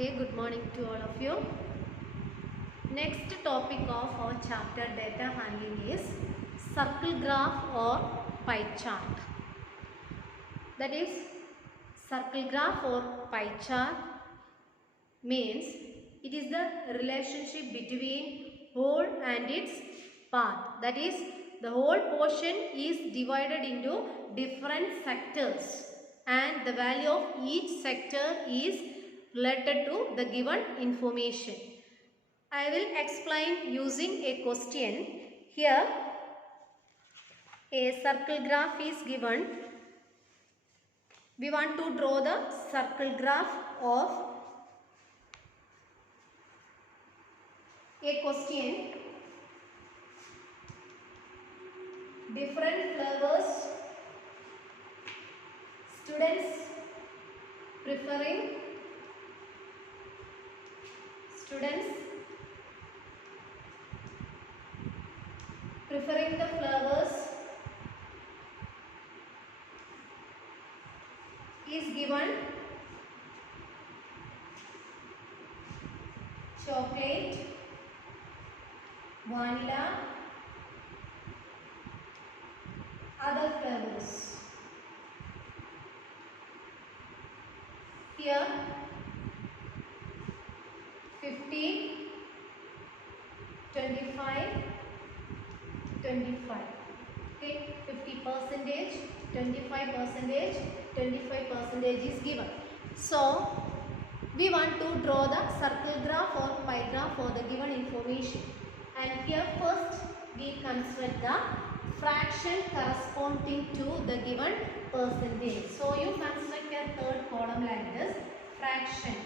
Okay, good morning to all of you. Next topic of our chapter data handling is circle graph or pie chart. That is, circle graph or pie chart means it is the relationship between whole and its part. That is, the whole portion is divided into different sectors and the value of each sector is related to the given information. I will explain using a question. Here a circle graph is given. We want to draw the circle graph of a question. Different flavors, students preferring the flavors is given chocolate, vanilla, other flavors. Here 50, 25, 25. Okay, 50%, 25%, 25% is given. So we want to draw the circle graph or pie graph for the given information. And here first we construct the fraction corresponding to the given percentage. So you construct a third column like this, fraction.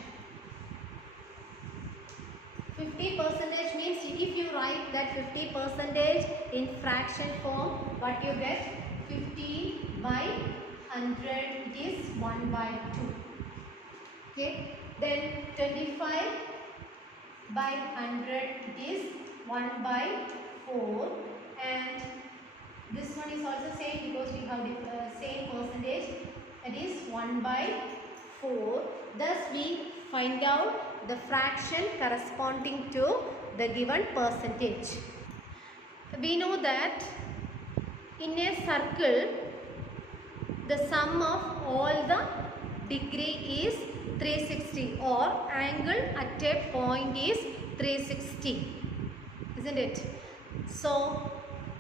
50% means if you write that 50% in fraction form, what you get? 50 by 100, it is 1 by 2. Okay. Then 25 by 100, it is 1 by 4. And this one is also same because we have the same percentage, that is 1 by 4. Thus we find out the fraction corresponding to the given percentage. We know that in a circle the sum of all the degree is 360 or angle at a point is 360, isn't it? So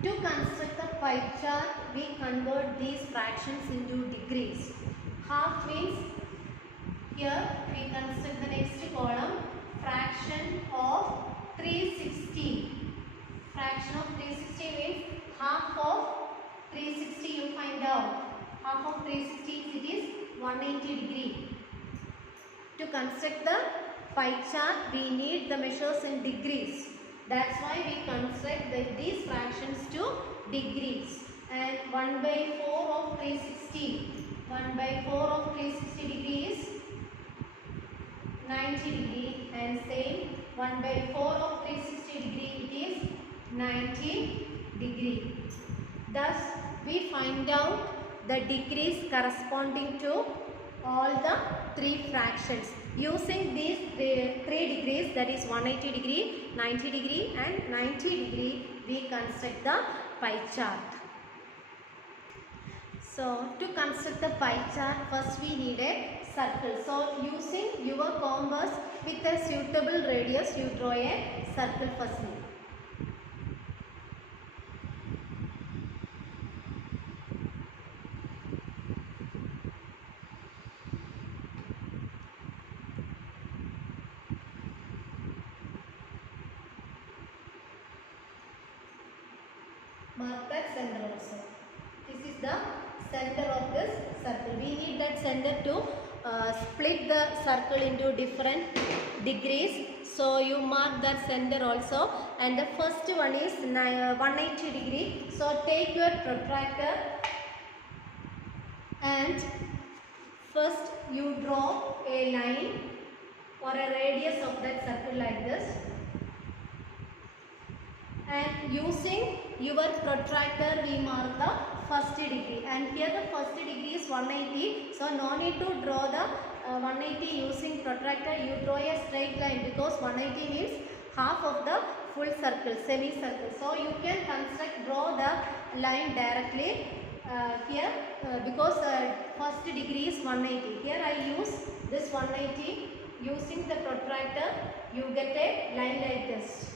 to construct the pie chart, we convert these fractions into degrees. Half means, here we construct the next column, fraction of 360. Fraction of 360 means half of 360 you find out. Half of 360 it is 180 degree. To construct the pie chart, we need the measures in degrees. That's why we construct these fractions to degrees. And 1 by 4 of 360. 1 by 4 of 360 degrees 90 degree, and same 1 by 4 of 360 degree, it is 90 degree. Thus we find out the degrees corresponding to all the three fractions. Using these three degrees, that is 180 degree, 90 degree and 90 degree, we construct the pie chart. So to construct the pie chart, first we need a circle. So using your compass with a suitable radius, you draw a circle firstly. Mark that center also. This is the center of this circle. We need that center to split the circle into different degrees. So you mark that center also. And the first one is 180 degree. So take your protractor and first you draw a line or a radius of that circle like this. And using your protractor we mark the first degree, and here the first degree is 180, so no need to draw the 180 using protractor, you draw a straight line because 180 means half of the full circle, semicircle. So you can draw the line directly here because first degree is 180. Here I use this 180 using the protractor. You get a line like this.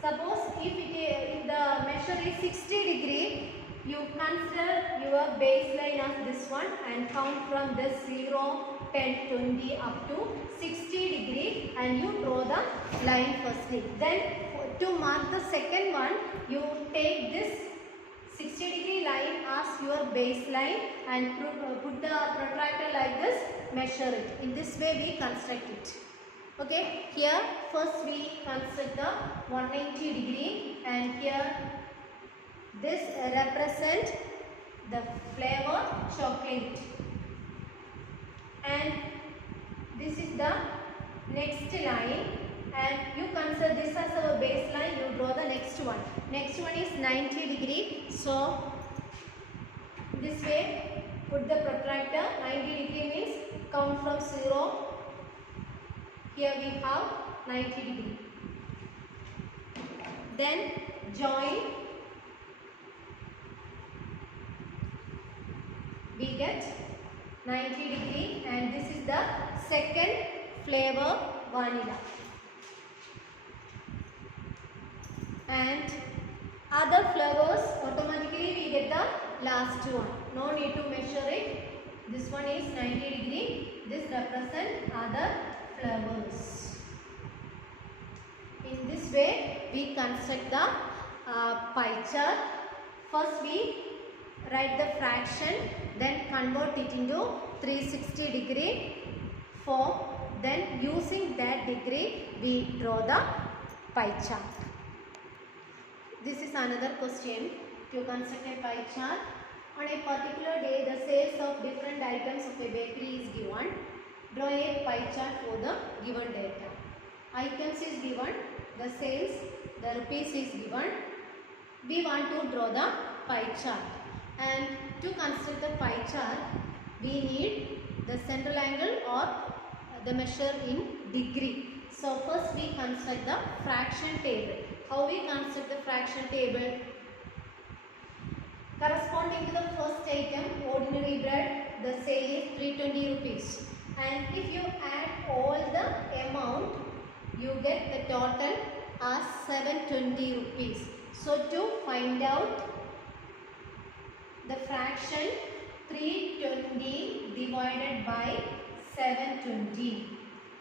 Suppose if the measure is 60 degree, you consider your baseline as this one and count from this 0, 10, 20 up to 60 degree and you draw the line firstly. Then to mark the second one, you take this 60 degree line as your baseline and put the protractor like this, measure it. In this way we construct it. Okay, here first we construct the 180 degree and here this represent the flavor chocolate and this is the next line and you consider this as our baseline, you draw the next one. Next one is 90 degree, so this way put the protractor. 90 degree means count from 0. Here we have 90 degree. Then join. We get 90 degree and this is the second flavor vanilla. And other flavors automatically we get the last one. No need to measure it. This one is 90 degree. This represents other flavors. In this way we construct the pie chart. First we write the fraction, then convert it into 360 degree form. Then using that degree we draw the pie chart. This is another question. To construct a pie chart. On a particular day the sales of different items of a bakery is given. Draw a pie chart for the given data. Items is given, the sales, the rupees is given. We want to draw the pie chart. And to construct the pie chart, we need the central angle or the measure in degree. So first we construct the fraction table. How we construct the fraction table? Corresponding to the first item, ordinary bread, the sale is 320 rupees. And if you add all the amount, you get the total as 720 rupees. So to find out the fraction 320 divided by 720.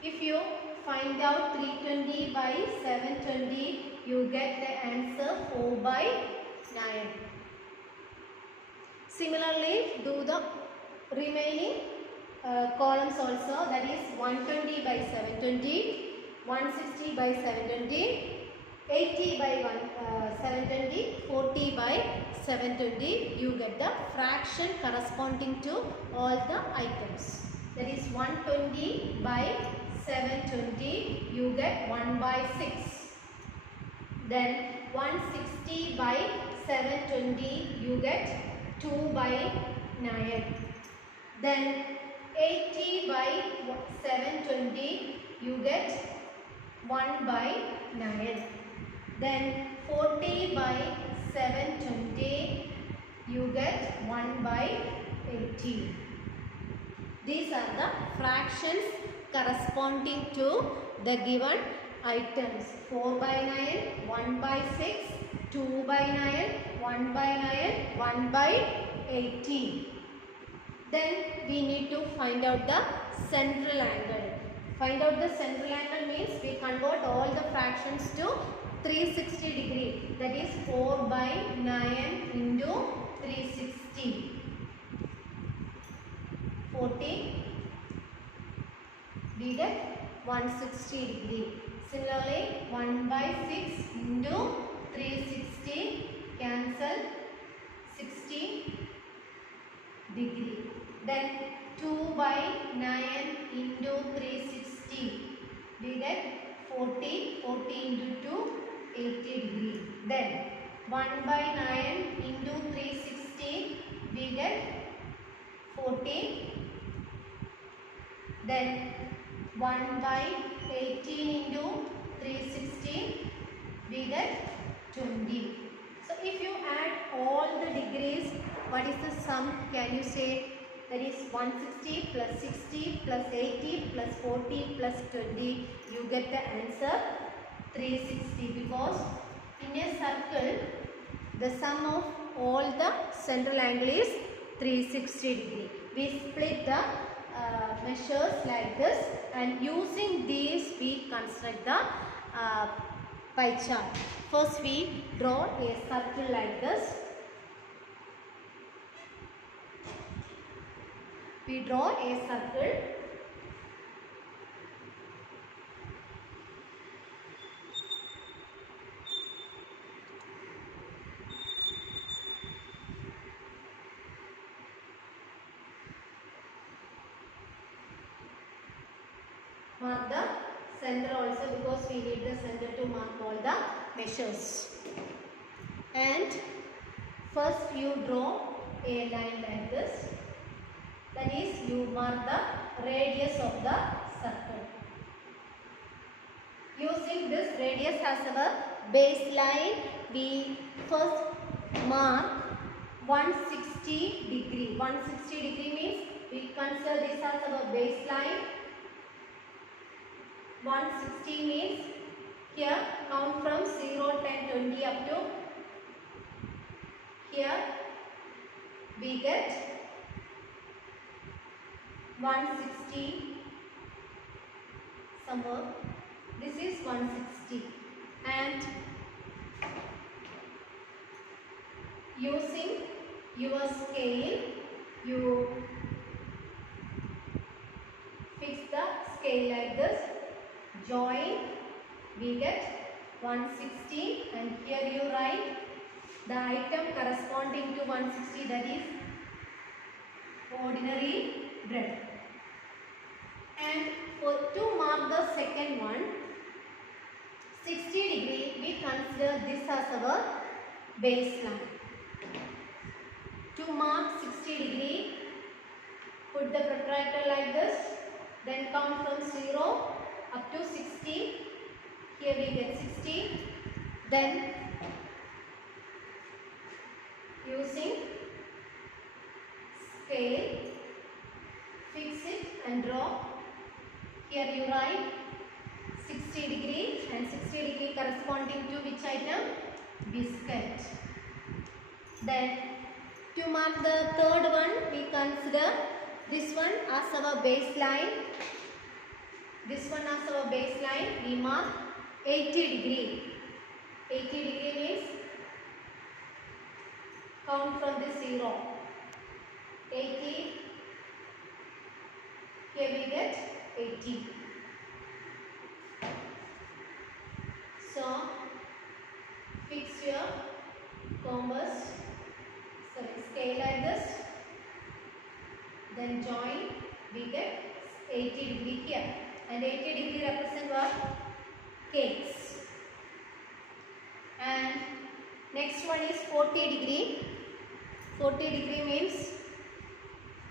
If you find out 320 by 720, you get the answer 4 by 9. Similarly, do the remaining columns also, that is 120 by 720, 160 by 720, 80 by 720, 40 by 720. You get the fraction corresponding to all the items. That is 120 by 720, you get 1 by 6. Then 160 by 720, you get 2 by 9. Then 80 by 720, you get 1 by 9. Then 40 by 720, you get 1 by 80. These are the fractions corresponding to the given items. 4 by 9, 1 by 6, 2 by 9, 1 by 9, 1 by 80. Then we need to find out the central angle. Find out the central angle means we convert all the fractions to 360 degree. That is 4 by 9 into 360. 40. We get 160 degree. Similarly, 1 by 6 into 360 cancel 60 degree. Then 2 by 9 into 360. We get 40. 40 into 2, 80 degree. Then 1 by 9 into 360, we get 40. Then 1 by 18 into 360, we get 20. So if you add all the degrees, what is the sum? Can you say? That is 160 plus 60 plus 80 plus 40 plus 20. You get the answer 360, because in a circle the sum of all the central angle is 360 degree. We split the measures like this, and using these we construct the pie chart. First we draw a circle like this. We draw a circle. Mark the center also, because we need the center to mark all the measures. And first you draw a line like this. That is, you mark the radius of the circle. Using this radius as our baseline, we first mark 160 degree. 160 degree means we consider this as our baseline. 160 means here count from 0, 10, 20 up to here we get 160 somewhere. This is 160, and using your scale you fix the scale like this. Join, we get 160, and here you write the item corresponding to 160, that is ordinary bread. And to mark the second one, 60 degree, we consider this as our baseline. To mark 60 degree, put the protractor like this, then count from 0 up to 60. Here we get 60. Then using scale, fix it and draw. Here you write 60 degree, and 60 degree corresponding to which item? Biscuit. Then to mark the third one, we consider this one as our baseline. This one as our baseline, we mark 80 degree. 80 degree means count from the 0. 80. Here we get 80. So fix your compass, scale like this, then join, we get 80 degree here, and 80 degree represent what? Cakes. And next one is 40 degree. 40 degree means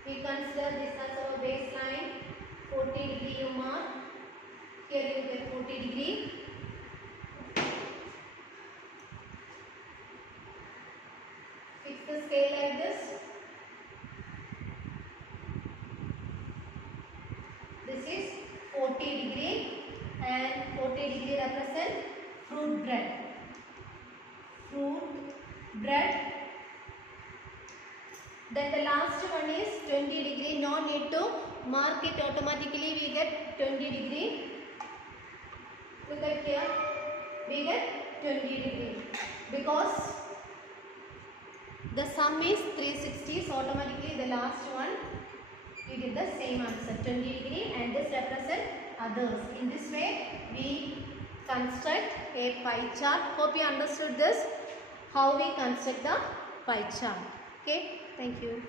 we consider this as our baseline. 40 degree you mark. Here you get 40 degree. Fix the scale like this. This is 40 degree, and 40 degree represent fruit bread. Fruit bread. Then the last one is 20 degree. No need to mark it automatically. We get 20 degree. Look at here. We get 20 degree. Because the sum is 360. So automatically the last one we get the same answer, 20 degree, and this represent others. In this way we construct a pie chart. Hope you understood this, how we construct the pie chart. Okay, thank you.